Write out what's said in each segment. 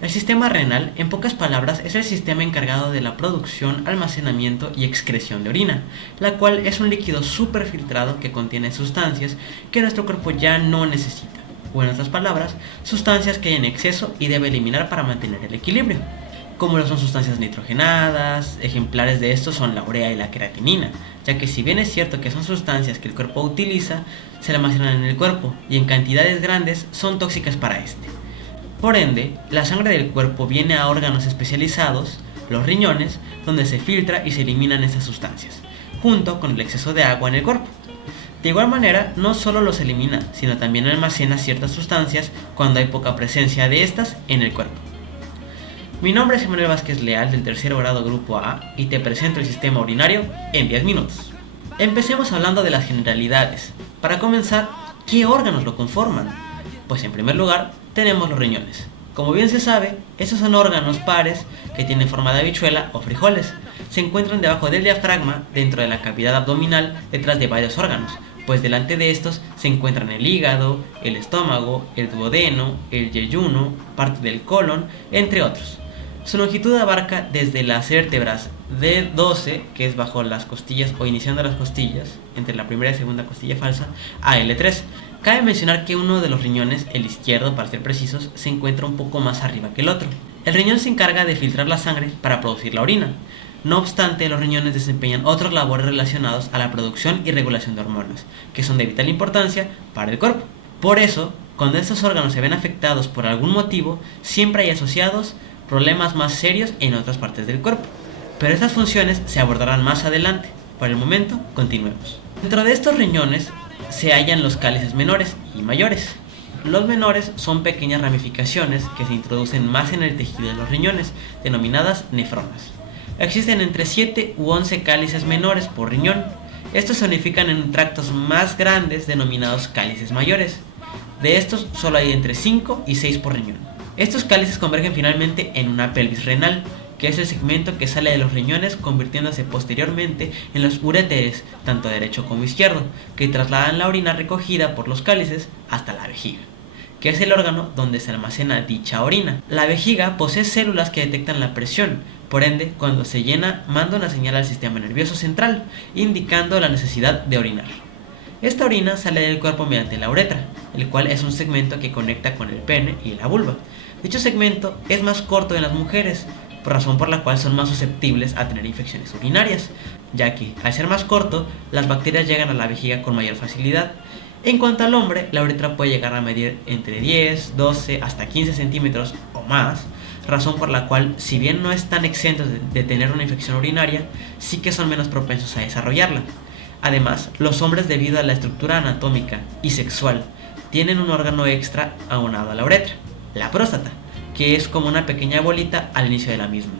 El sistema renal, en pocas palabras, es el sistema encargado de la producción, almacenamiento y excreción de orina, la cual es un líquido superfiltrado que contiene sustancias que nuestro cuerpo ya no necesita, o en otras palabras, sustancias que hay en exceso y debe eliminar para mantener el equilibrio, como lo son sustancias nitrogenadas. Ejemplares de estos son la urea y la creatinina, ya que si bien es cierto que son sustancias que el cuerpo utiliza, se almacenan en el cuerpo y en cantidades grandes son tóxicas para este. Por ende, la sangre del cuerpo viene a órganos especializados, los riñones, donde se filtra y se eliminan estas sustancias, junto con el exceso de agua en el cuerpo. De igual manera, no solo los elimina, sino también almacena ciertas sustancias cuando hay poca presencia de estas en el cuerpo. Mi nombre es Emanuel Vázquez Leal, del tercero grado grupo A, y te presento el sistema urinario en 10 minutos. Empecemos hablando de las generalidades. Para comenzar, ¿qué órganos lo conforman? Pues en primer lugar, tenemos los riñones. Como bien se sabe, estos son órganos pares que tienen forma de habichuela o frijoles. Se encuentran debajo del diafragma, dentro de la cavidad abdominal, detrás de varios órganos, pues delante de estos se encuentran el hígado, el estómago, el duodeno, el yeyuno, parte del colon, entre otros. Su longitud abarca desde las vértebras D12, que es bajo las costillas o iniciando las costillas, entre la primera y segunda costilla falsa, a L3. Cabe mencionar que uno de los riñones, el izquierdo para ser precisos, se encuentra un poco más arriba que el otro. El riñón se encarga de filtrar la sangre para producir la orina. No obstante, los riñones desempeñan otras labores relacionadas a la producción y regulación de hormonas, que son de vital importancia para el cuerpo. Por eso, cuando estos órganos se ven afectados por algún motivo, siempre hay asociados problemas más serios en otras partes del cuerpo. Pero estas funciones se abordarán más adelante. Por el momento, continuemos. Dentro de estos riñones se hallan los cálices menores y mayores. Los menores son pequeñas ramificaciones que se introducen más en el tejido de los riñones, denominadas nefronas. Existen entre 7 u 11 cálices menores por riñón. Estos se unifican en tractos más grandes denominados cálices mayores. De estos solo hay entre 5 y 6 por riñón. Estos cálices convergen finalmente en una pelvis renal, que es el segmento que sale de los riñones convirtiéndose posteriormente en los uréteres, tanto derecho como izquierdo, que trasladan la orina recogida por los cálices hasta la vejiga, que es el órgano donde se almacena dicha orina. La vejiga posee células que detectan la presión, por ende, cuando se llena, manda una señal al sistema nervioso central, indicando la necesidad de orinar. Esta orina sale del cuerpo mediante la uretra, el cual es un segmento que conecta con el pene y la vulva. Dicho segmento es más corto en las mujeres, por razón por la cual son más susceptibles a tener infecciones urinarias, ya que, al ser más corto, las bacterias llegan a la vejiga con mayor facilidad. En cuanto al hombre, la uretra puede llegar a medir entre 10, 12 hasta 15 centímetros o más, razón por la cual, si bien no están exentos de tener una infección urinaria, sí que son menos propensos a desarrollarla. Además, los hombres, debido a la estructura anatómica y sexual, tienen un órgano extra aunado a la uretra, la próstata, que es como una pequeña bolita al inicio de la misma.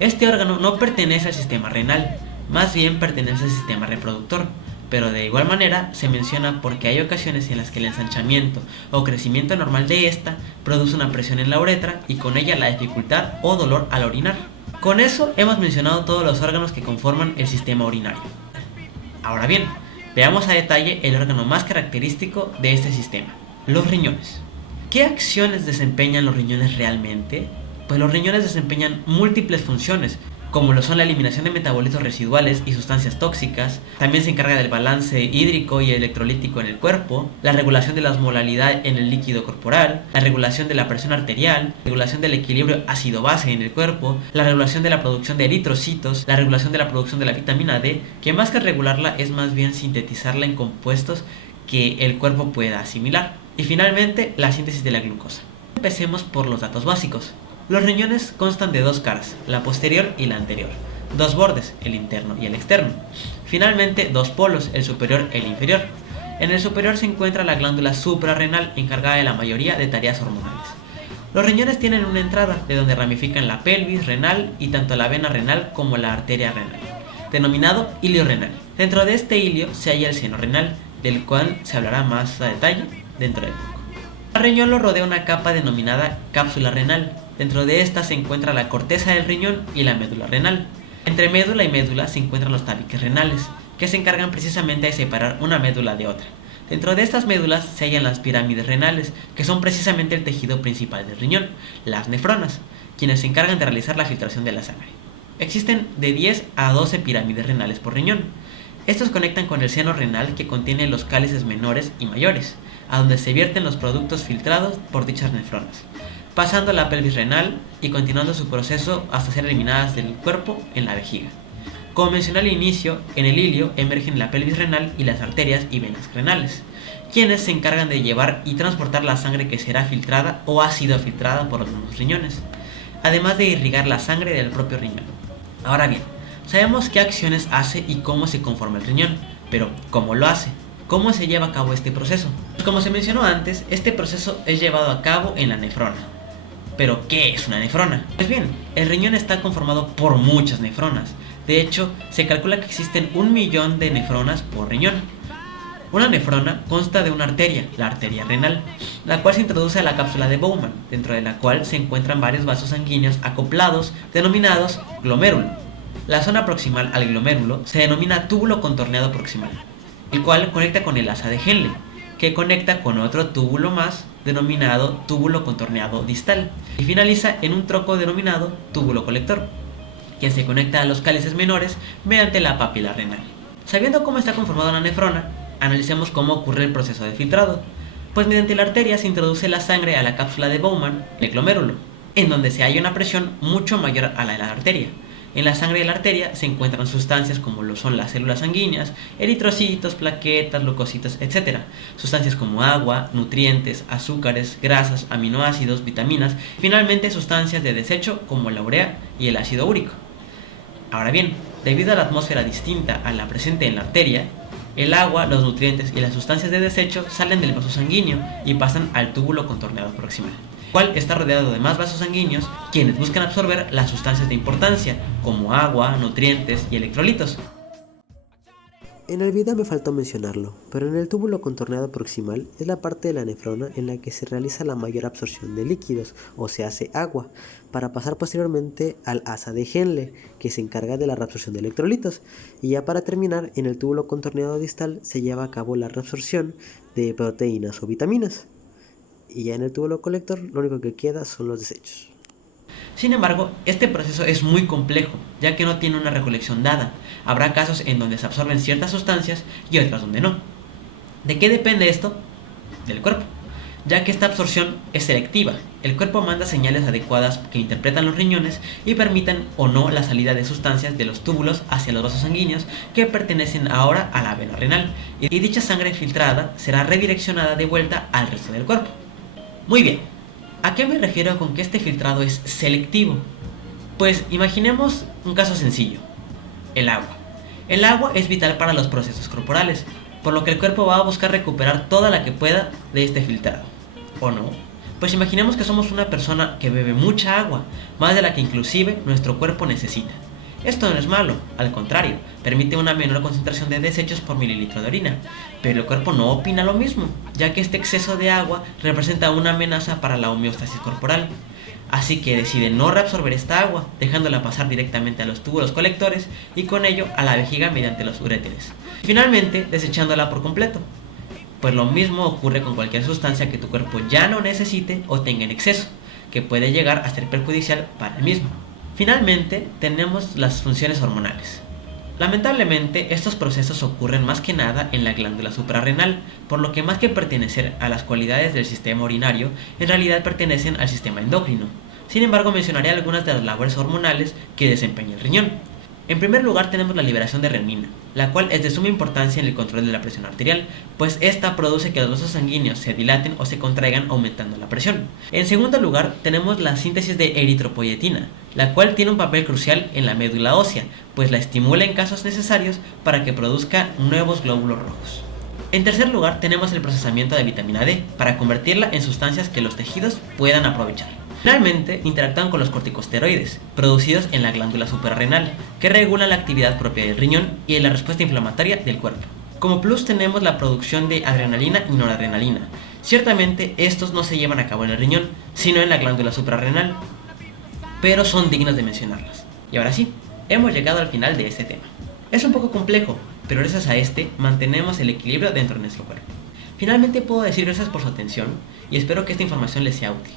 Este órgano no pertenece al sistema renal, más bien pertenece al sistema reproductor, pero de igual manera se menciona porque hay ocasiones en las que el ensanchamiento o crecimiento normal de esta produce una presión en la uretra y con ella la dificultad o dolor al orinar. Con eso hemos mencionado todos los órganos que conforman el sistema urinario. Ahora bien, veamos a detalle el órgano más característico de este sistema, los riñones. ¿Qué acciones desempeñan los riñones realmente? Pues los riñones desempeñan múltiples funciones, como lo son la eliminación de metabolitos residuales y sustancias tóxicas. También se encarga del balance hídrico y electrolítico en el cuerpo, la regulación de la osmolalidad en el líquido corporal, la regulación de la presión arterial, la regulación del equilibrio ácido-base en el cuerpo, la regulación de la producción de eritrocitos, la regulación de la producción de la vitamina D, que más que regularla es más bien sintetizarla en compuestos que el cuerpo pueda asimilar. Y finalmente, la síntesis de la glucosa. Empecemos por los datos básicos. Los riñones constan de dos caras, la posterior y la anterior, dos bordes, el interno y el externo. Finalmente, dos polos, el superior y el inferior. En el superior se encuentra la glándula suprarrenal, encargada de la mayoría de tareas hormonales. Los riñones tienen una entrada, de donde ramifican la pelvis renal y tanto la vena renal como la arteria renal, denominado hilio renal. Dentro de este hilio se halla el seno renal, del cual se hablará más a detalle dentro de poco. Al riñón lo rodea una capa denominada cápsula renal. Dentro de esta se encuentra la corteza del riñón y la médula renal. Entre médula y médula se encuentran los tabiques renales, que se encargan precisamente de separar una médula de otra, Dentro de estas médulas se hallan las pirámides renales, que son precisamente el tejido principal del riñón, las nefronas, quienes se encargan de realizar la filtración de la sangre. Existen de 10 a 12 pirámides renales por riñón. Estos conectan con el seno renal, que contiene los cálices menores y mayores, a donde se vierten los productos filtrados por dichas nefronas, pasando a la pelvis renal y continuando su proceso hasta ser eliminadas del cuerpo en la vejiga. Como mencioné al inicio, en el ilio emergen la pelvis renal y las arterias y venas renales, quienes se encargan de llevar y transportar la sangre que será filtrada o ha sido filtrada por los mismos riñones, además de irrigar la sangre del propio riñón. Ahora bien, sabemos qué acciones hace y cómo se conforma el riñón, pero ¿cómo lo hace? ¿Cómo se lleva a cabo este proceso? Pues como se mencionó antes, este proceso es llevado a cabo en la nefrona. ¿Pero qué es una nefrona? Pues bien, el riñón está conformado por muchas nefronas. De hecho, se calcula que existen 1 millón de nefronas por riñón. Una nefrona consta de una arteria, la arteria renal, la cual se introduce a la cápsula de Bowman, dentro de la cual se encuentran varios vasos sanguíneos acoplados, denominados glomérulo. La zona proximal al glomérulo se denomina túbulo contorneado proximal, el cual conecta con el asa de Henle, que conecta con otro túbulo más, denominado túbulo contorneado distal, y finaliza en un tronco denominado túbulo colector, que se conecta a los cálices menores mediante la papila renal. Sabiendo cómo está conformada una nefrona, analicemos cómo ocurre el proceso de filtrado. Pues mediante la arteria se introduce la sangre a la cápsula de Bowman, el glomérulo, en donde se halla una presión mucho mayor a la de la arteria. En la sangre de la arteria se encuentran sustancias como lo son las células sanguíneas, eritrocitos, plaquetas, leucocitos, etc. Sustancias como agua, nutrientes, azúcares, grasas, aminoácidos, vitaminas, finalmente sustancias de desecho como la urea y el ácido úrico. Ahora bien, debido a la atmósfera distinta a la presente en la arteria, el agua, los nutrientes y las sustancias de desecho salen del vaso sanguíneo y pasan al túbulo contorneado proximal, el cual está rodeado de más vasos sanguíneos, quienes buscan absorber las sustancias de importancia, como agua, nutrientes y electrolitos. En el video me faltó mencionarlo, pero en el túbulo contorneado proximal es la parte de la nefrona en la que se realiza la mayor absorción de líquidos, o se hace agua, para pasar posteriormente al asa de Henle, que se encarga de la reabsorción de electrolitos, y ya para terminar, en el túbulo contorneado distal se lleva a cabo la reabsorción de proteínas o vitaminas, y ya en el túbulo colector lo único que queda son los desechos. Sin embargo, este proceso es muy complejo, ya que no tiene una recolección dada. Habrá casos en donde se absorben ciertas sustancias y otras donde no. ¿De qué depende esto? Del cuerpo, ya que esta absorción es selectiva. El cuerpo manda señales adecuadas que interpretan los riñones y permiten o no la salida de sustancias de los túbulos hacia los vasos sanguíneos que pertenecen ahora a la vena renal, y dicha sangre filtrada será redireccionada de vuelta al resto del cuerpo. Muy bien. ¿A qué me refiero con que este filtrado es selectivo? Pues imaginemos un caso sencillo. El agua. El agua es vital para los procesos corporales, por lo que el cuerpo va a buscar recuperar toda la que pueda de este filtrado. ¿O no? Pues imaginemos que somos una persona que bebe mucha agua, más de la que inclusive nuestro cuerpo necesita. Esto no es malo, al contrario, permite una menor concentración de desechos por mililitro de orina, pero el cuerpo no opina lo mismo, ya que este exceso de agua representa una amenaza para la homeostasis corporal. Así que decide no reabsorber esta agua, dejándola pasar directamente a los túbulos colectores y con ello a la vejiga mediante los uréteres, y finalmente desechándola por completo. Pues lo mismo ocurre con cualquier sustancia que tu cuerpo ya no necesite o tenga en exceso, que puede llegar a ser perjudicial para el mismo. Finalmente, tenemos las funciones hormonales. Lamentablemente, estos procesos ocurren más que nada en la glándula suprarrenal, por lo que más que pertenecer a las cualidades del sistema urinario, en realidad pertenecen al sistema endocrino. Sin embargo, mencionaré algunas de las labores hormonales que desempeña el riñón. En primer lugar tenemos la liberación de renina, la cual es de suma importancia en el control de la presión arterial, pues esta produce que los vasos sanguíneos se dilaten o se contraigan aumentando la presión. En segundo lugar tenemos la síntesis de eritropoyetina, la cual tiene un papel crucial en la médula ósea, pues la estimula en casos necesarios para que produzca nuevos glóbulos rojos. En tercer lugar tenemos el procesamiento de vitamina D, para convertirla en sustancias que los tejidos puedan aprovechar. Finalmente, interactúan con los corticosteroides, producidos en la glándula suprarrenal, que regulan la actividad propia del riñón y la respuesta inflamatoria del cuerpo. Como plus tenemos la producción de adrenalina y noradrenalina. Ciertamente estos no se llevan a cabo en el riñón, sino en la glándula suprarrenal, pero son dignos de mencionarlas. Y ahora sí, hemos llegado al final de este tema. Es un poco complejo, pero gracias a este mantenemos el equilibrio dentro de nuestro cuerpo. Finalmente puedo decir gracias por su atención y espero que esta información les sea útil.